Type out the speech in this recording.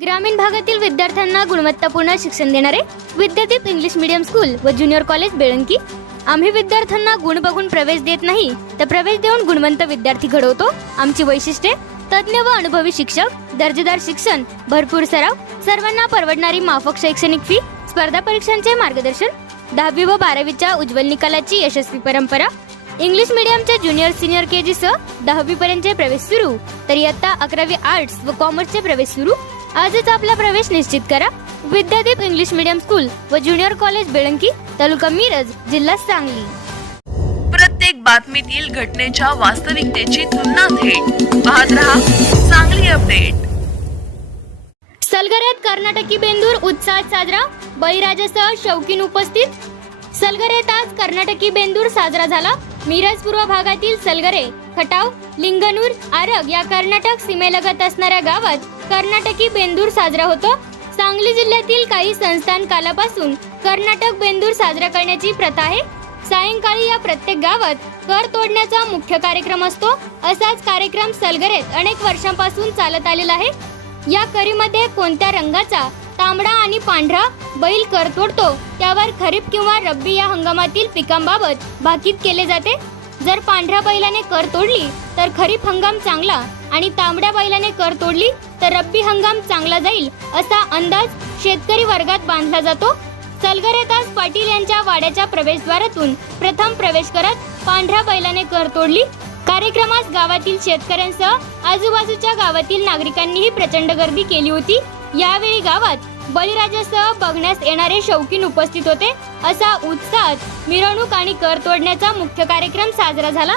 ग्रामीण भागातील विद्यार्थ्यांना गुणवत्तापूर्ण शिक्षण देणारे विद्यादीप इंग्लिश मीडियम स्कूल व ज्युनियर कॉलेज बेळंकी। आम्ही विद्यार्थ्यांना गुण बघून प्रवेश देत नाही, तर प्रवेश देऊन गुणवंत विद्यार्थी घडवतो। आमची वैशिष्ट्ये: तज्ञ व अनुभवी शिक्षक, दर्जेदार शिक्षण, भरपूर सराव, सर्वांना परवडणारी माफक शैक्षणिक फी, स्पर्धा परीक्षांचे मार्गदर्शन, 10वी व 12वीच्या उज्ज्वल निकालाची यशस्वी परंपरा, इंग्लिश मीडियमच्या ज्युनियर सिनियर केजी सह 10वी पर्यंतचे प्रवेश सुरू, तर इयत्ता 11वी आर्ट्स व कॉमर्सचे प्रवेश सुरू। आजच आपला प्रवेश निश्चित करा। विद्यादीप इंग्लिश मीडियम स्कूल व ज्युनियर कॉलेज बेळंकी, तालुका मिरज, जिल्हा सांगली। प्रत्येक बातमीतील घटनेच्या वास्तविकतेची तुलना थेट पाहत रहा सांगली अपडेट। सलगरेत कर्नाटकी बेंदूर उत्साहात साजरा, बळीराजासह शौकीन उपस्थित। सलगरेत आज कर्नाटकी बेंदूर साजरा झाला। मिरज पूर्व भागातील सलगरे, खटाव, लिंगनूर, आरग या कर्नाटक सीमेलगत असणाऱ्या गावात कर्नाटकी बेंदूर साजरा होतो। सांगली जिल्ह्यातील काही संस्थान कालापासून कर्नाटक बेंदूर साजरा करण्याची प्रथा आहे। सायंकाळी या प्रत्येक गावात कर तोडण्याचा मुख्य कार्यक्रम असतो। असाच कार्यक्रम सलगरेत अनेक वर्षांपासून चालत आलेला आहे। या करीमध्ये कोणत्या रंगाचा, तांबडा आणि पांढरा बैल कर तोडतो, त्यावर खरीप किंवा रब्बी या हंगामातील पिकांबाबत भाकीत केले जाते। जर पांढऱ्या बैलाने कर तोडली तर खरीप हंगाम चांगला आणि तांबड्या बैलाने कर तोडली तर रब्बी हंगाम चांगला जाईल, असा अंदाज शेतकरी वर्गात बांधला जातो। सलगरेत आज पाटील यांच्या वाड्याच्या प्रवेशद्वारातून प्रथम प्रवेश करत पांढऱ्या बैलाने कर तोडली। कार्यक्रमास गावातील शेतकऱ्यांसह आजूबाजूच्या गावातील नागरिकांनीही प्रचंड गर्दी केली होती। यावेळी गावात बळीराजासह बघण्यास येणारे शौकीन उपस्थित होते। असा उत्साहात मिरवणूक आणि कर तोडण्याचा मुख्य कार्यक्रम साजरा झाला।